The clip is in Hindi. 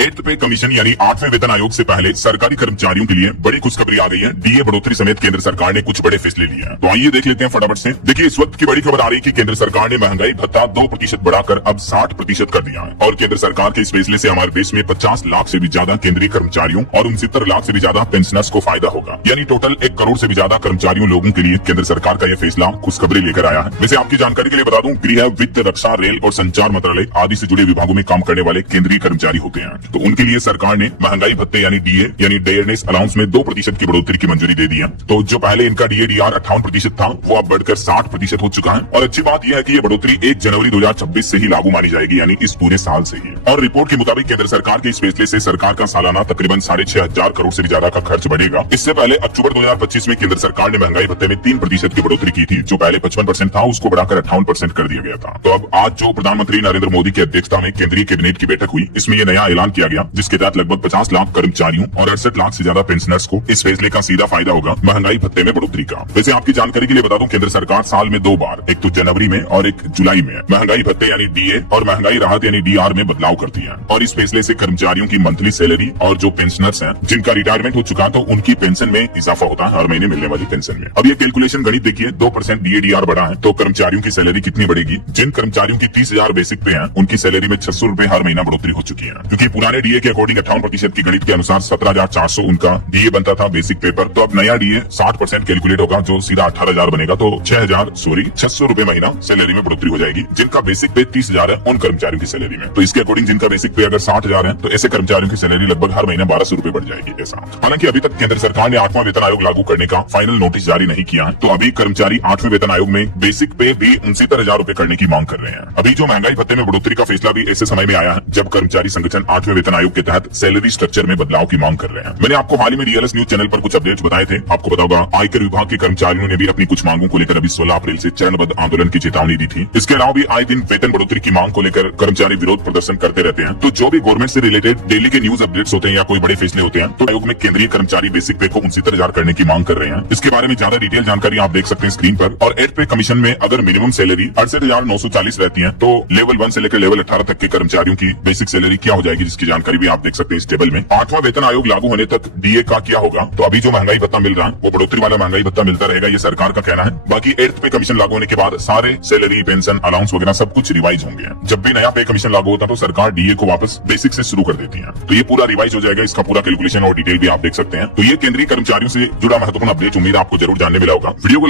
एट्थ पे कमीशन यानी 8वें वेतन आयोग से पहले सरकारी कर्मचारियों के लिए बड़ी खुशखबरी आ गई है। डीए बढ़ोतरी समेत केंद्र सरकार ने कुछ बड़े फैसले लिए हैं। तो आइए देख लेते हैं फटाफट से। देखिए, इस वक्त की बड़ी खबर आ रही है कि केंद्र सरकार ने महंगाई भत्ता 2% बढ़ाकर अब 60% कर दिया है। और केंद्र सरकार के इस फैसले से हमारे देश में 50 लाख से भी ज्यादा केंद्रीय कर्मचारियों और 69 लाख से भी ज्यादा पेंशनर्स को फायदा होगा। यानी टोटल 1 करोड़ से भी ज्यादा कर्मचारियों लोगों के लिए केंद्र सरकार का यह फैसला खुशखबरी लेकर आया है। वैसे आपकी जानकारी के लिए बता दूं, गृह, वित्त, रक्षा, रेल और संचार मंत्रालय आदि से जुड़े विभागों में काम करने वाले केंद्रीय कर्मचारी होते हैं। तो उनके लिए सरकार ने महंगाई भत्ते यानी डीए यानी डेयरनेस अलाउंस में 2% की बढ़ोतरी की मंजूरी दे दी है। तो जो पहले इनका डीए डीआर 58% था, वो अब बढ़कर 60% हो चुका है। और अच्छी बात यह है कि ये बढ़ोतरी 1 जनवरी 2026 से ही लागू मानी जाएगी, यानी इस पूरे साल से ही। और रिपोर्ट के मुताबिक केंद्र सरकार के इस फैसले से सरकार का सालाना तकरीबन 6,500 करोड़ से भी ज्यादा का खर्च बढ़ेगा। इससे पहले अक्टूबर 2025 में केंद्र सरकार ने महंगाई भत्ते में 3% की बढ़ोतरी की थी। जो पहले 55% था, उसको बढ़ाकर 58% कर दिया गया था। तो अब आज जो प्रधानमंत्री नरेंद्र मोदी की अध्यक्षता में केंद्रीय कैबिनेट की बैठक हुई, इसमें यह नया ऐलान किया गया, जिसके तहत लगभग 50 लाख कर्मचारियों और 68 लाख से ज्यादा पेंशनर्स को इस फैसले का सीधा फायदा होगा महंगाई भत्ते में बढ़ोतरी का। वैसे आपकी जानकारी के लिए बता दूं, केंद्र सरकार साल में 2 बार, एक तो जनवरी में और एक जुलाई में, महंगाई भत्ते यानी डीए और महंगाई राहत यानी डीआर में बदलाव करती है। और इस फैसले से कर्मचारियों की मंथली सैलरी और जो पेंशनर्स हैं जिनका रिटायरमेंट हो चुका, तो उनकी पेंशन में इजाफा होता है, हर महीने मिलने वाली पेंशन में। अब ये कैलकुलेशन गणित देखिए, 2% डीए डीआर बढ़ा है तो कर्मचारियों की सैलरी कितनी बढ़ेगी। जिन कर्मचारियों की 30,000 बेसिक पे है, उनकी सैलरी में 600 रुपए हर महीना बढ़ोतरी हो चुकी है। क्योंकि पुराने डीए के अकॉर्डिंग 58% की गणित के अनुसार 17,400 उनका डीए बनता था बेसिक पे पर। तो अब नया डीए 60% कैलकुलेट होगा, जो सीधा 18,000 बनेगा। तो 600 रुपए महीना सैलरी में बढ़ोतरी हो जाएगी। जिनका बेसिक पे 30,000 है, उन कर्मचारियों की सैलरी में। तो इसके अकॉर्डिंग जिनका बेसिक पे अगर 60,000 है, तो ऐसे कर्मचारियों की सैलरी लगभग हर महीने 1,200 रुपए बढ़ जाएगी। ऐसा हालांकि अभी तक केंद्र सरकार ने 8वां वेतन आयोग लागू करने का फाइनल नोटिस जारी नहीं किया है। तो अभी कर्मचारी 8वें वेतन आयोग में बेसिक पे भी 69,000 रुपए करने की मांग कर रहे हैं। अभी जो महंगाई भत्ते में बढ़ोतरी का फैसला भी ऐसे समय में आया है जब कर्मचारी संगठन 8वें वेतन आयोग के तहत सैलरी स्ट्रक्चर में बदलाव की मांग कर रहे हैं। मैंने आपको हाल ही में डीएलएस न्यूज चैनल पर कुछ अपडेट्स बताए थे। आपको पता होगा, आयकर विभाग के कर्मचारियों ने भी अपनी कुछ मांगों को लेकर अभी 16 अप्रैल से चरणबद्ध आंदोलन की चेतावनी दी थी। इसके अलावा भी आए दिन वेतन बढ़ोतरी की मांग को लेकर कर्मचारी विरोध प्रदर्शन करते रहते हैं। तो जो भी गवर्नमेंट से रिलेटेड डेली के न्यूज अपडेट्स होते हैं या कोई बड़े फैसले होते हैं, तो आयोग में केंद्रीय कर्मचारी बेसिक पे को 69,000 करने की मांग कर रहे हैं। इसके बारे में ज्यादा डिटेल जानकारी आप देख सकते हैं स्क्रीन पर। और 8 पे कमीशन में अगर मिनिमम सैलरी 68,940 रहती है, तो लेवल 1 से लेकर लेवल 18 तक के कर्मचारियों की बेसिक सैलरी क्या हो जाएगी, जिसकी जानकारी भी आप देख सकते हैं इस टेबल में। 8वां वेतन आयोग लागू होने तक डीए का क्या होगा। तो अभी जो महंगाई भत्ता मिल रहा है, वो बढ़ोतरी वाला महंगाई भत्ता मिलता रहेगा, ये सरकार का कहना है। बाकी 8th पे कमीशन लागू होने के बाद सारे सैलरी, पेंशन, अलाउंस वगैरह सब कुछ रिवाइज होंगे। जब भी नया पे कमीशन लागू होता है, तो सरकार डीए को वापस बेसिक से शुरू कर देती है। तो ये पूरा रिवाइज हो जाएगा, इसका पूरा कैलकुलेशन और डिटेल भी आप देख सकते हैं। तो ये केंद्रीय कर्मचारियों से जुड़ा महत्वपूर्ण अपडेट, उम्मीद आपको जरूर जानने मिला होगा। वीडियो को